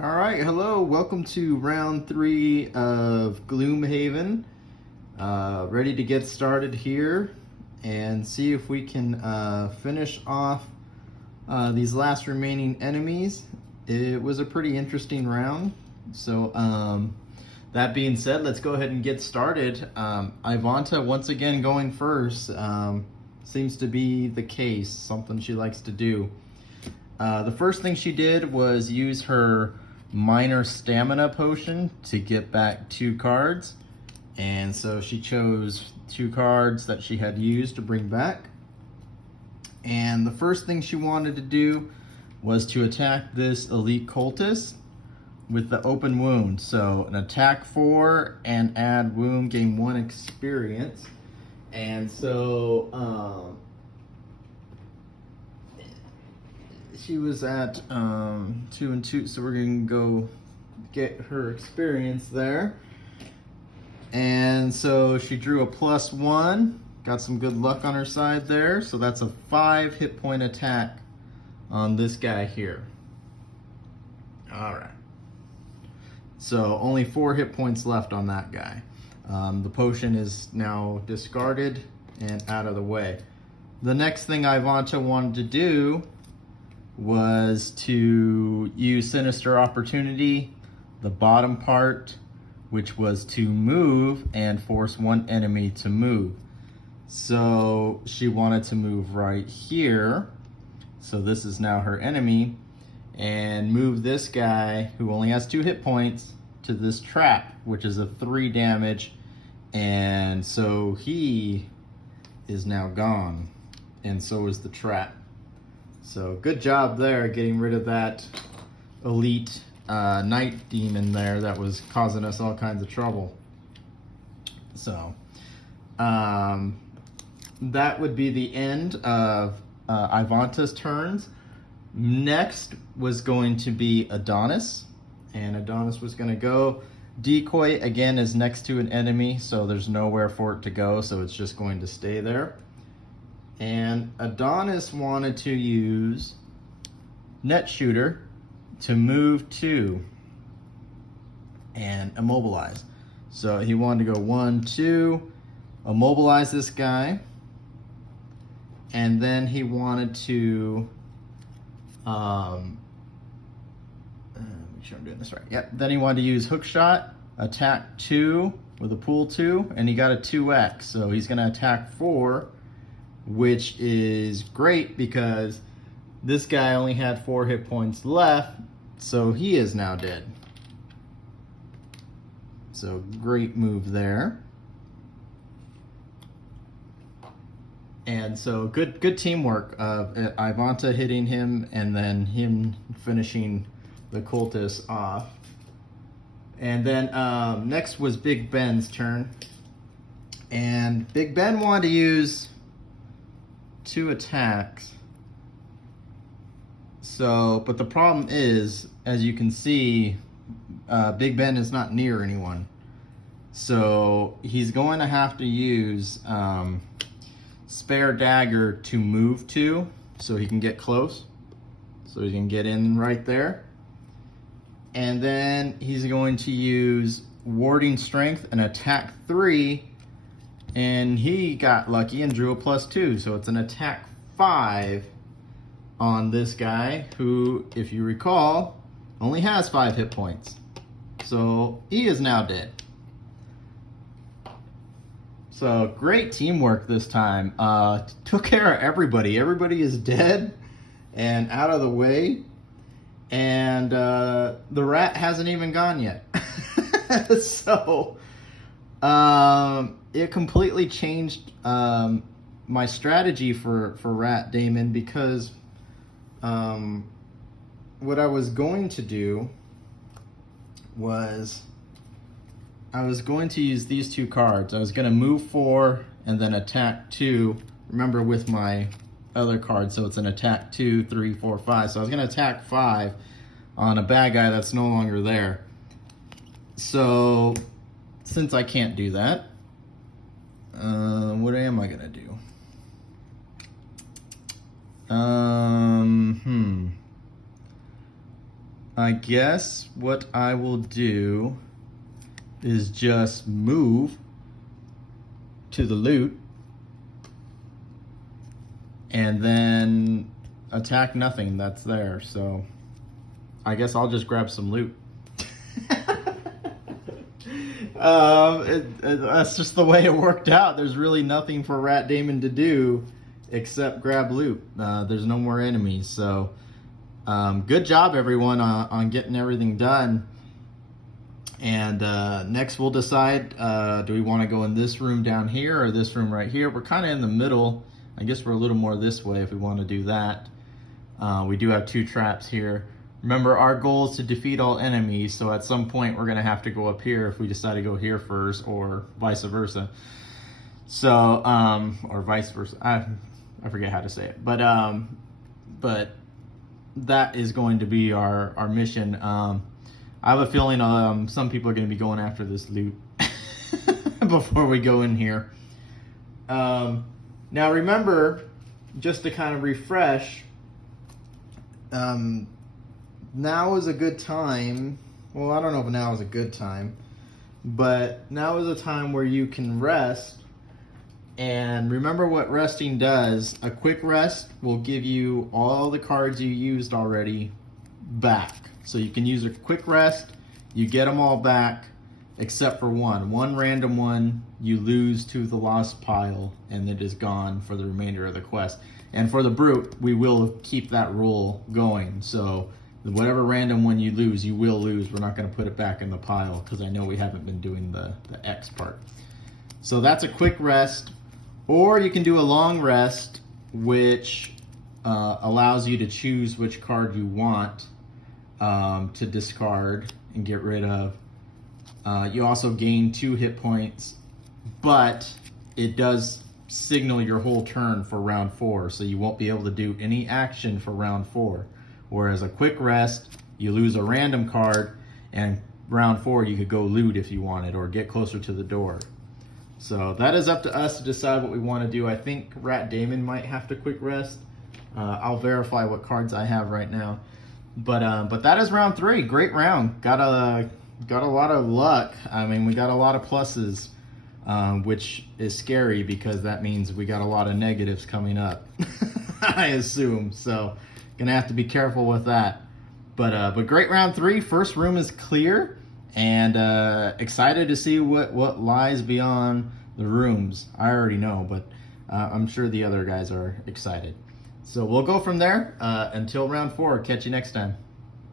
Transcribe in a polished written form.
All right, hello, welcome to round 3 of Gloomhaven. Ready to get started here and see if we can finish off these last remaining enemies. It was a pretty interesting round. So that being said, let's go ahead and get started. Ivanta once again going first. Seems to be the case, something she likes to do. The first thing she did was use her minor stamina potion to get back 2 cards. And so she chose 2 cards that she had used to bring back. And the first thing she wanted to do was to attack this elite cultist with the open wound. So an attack 4 and add wound, gain 1 experience. And so she was at 2 and 2, so we're gonna go get her experience there. And so she drew a +1, got some good luck on her side there. So that's a 5 hit point attack on this guy here. All right. So only 4 hit points left on that guy. The potion is now discarded and out of the way. The next thing Ivanta wanted to do was to use Sinister Opportunity, the bottom part, which was to move and force 1 enemy to move. So she wanted to move right here. So this is now her enemy, and move this guy who only has 2 hit points to this trap, which is a 3 damage. And so he is now gone, and so is the trap. So good job there, getting rid of that elite night demon there that was causing us all kinds of trouble. So that would be the end of Ivanta's turns. Next was going to be Adonis, and Adonis was going to go. Decoy again is next to an enemy, so there's nowhere for it to go, so it's just going to stay there. And Adonis wanted to use Net Shooter to move 2 and immobilize. So he wanted to go 1, 2, immobilize this guy, and then he wanted to make sure I'm doing this right. Yep. Then he wanted to use Hook Shot, attack 2 with a pool 2, and he got a 2x. So he's going to attack 4, which is great because this guy only had 4 hit points left, so he is now dead. So great move there. And so good teamwork of Ivanta hitting him and then him finishing the cultist off. And then next was Big Ben's turn. And Big Ben wanted to use 2 attacks. So, but the problem is, as you can see, Big Ben is not near anyone. So he's going to have to use Spare Dagger to move 2 so he can get close. So he can get in right there. And then he's going to use Warding Strength and attack 3. And he got lucky and drew a +2. So it's an attack 5 on this guy who, if you recall, only has 5 hit points. So he is now dead. So great teamwork this time. Took care of everybody. Everybody is dead and out of the way. And the rat hasn't even gone yet. So it completely changed my strategy for Rat Damon, because what I was going to do was I was going to use these 2 cards. I was going to move 4 and then attack 2. Remember, with my other card, so it's an attack 2, 3, 4, 5. So I was going to attack 5 on a bad guy that's no longer there. So since I can't do that, what am I going to do? I guess what I will do is just move to the loot and then attack nothing that's there. So I guess I'll just grab some loot. That's just the way it worked out. There's really nothing for Rat Damon to do except grab loot. There's no more enemies. So good job, everyone, on getting everything done. And next we'll decide, do we want to go in this room down here or this room right here? We're kind of in the middle. I guess we're a little more this way if we want to do that. We do have 2 traps here. Remember, our goal is to defeat all enemies, so at some point we're going to have to go up here if we decide to go here first, or vice versa. So, or vice versa. I forget how to say it. But that is going to be our mission. I have a feeling some people are going to be going after this loot before we go in here. Now remember, just to kind of refresh, now is a good time. Well, I don't know if now is a good time, but now is a time where you can rest. And remember what resting does. A quick rest will give you all the cards you used already back. So you can use a quick rest, you get them all back, except for one. One random one you lose to the lost pile, and it is gone for the remainder of the quest. And for the brute, we will keep that rule going. So whatever random one you lose, you will lose. We're not going to put it back in the pile because I know we haven't been doing the X part. So that's a quick rest. Or you can do a long rest, which allows you to choose which card you want to discard and get rid of. You also gain 2 hit points, but it does signal your whole turn for round 4, so you won't be able to do any action for round 4. Whereas a quick rest, you lose a random card, and round 4 you could go loot if you wanted or get closer to the door. So that is up to us to decide what we want to do. I think Rat Damon might have to quick rest. I'll verify what cards I have right now. But that is round 3. Great round. Got a lot of luck. I mean, we got a lot of pluses, which is scary because that means we got a lot of negatives coming up. I assume. So gonna have to be careful with that. But great round 3. First room is clear, and excited to see what lies beyond the rooms. I already know, but I'm sure the other guys are excited. So we'll go from there until round 4. Catch you next time.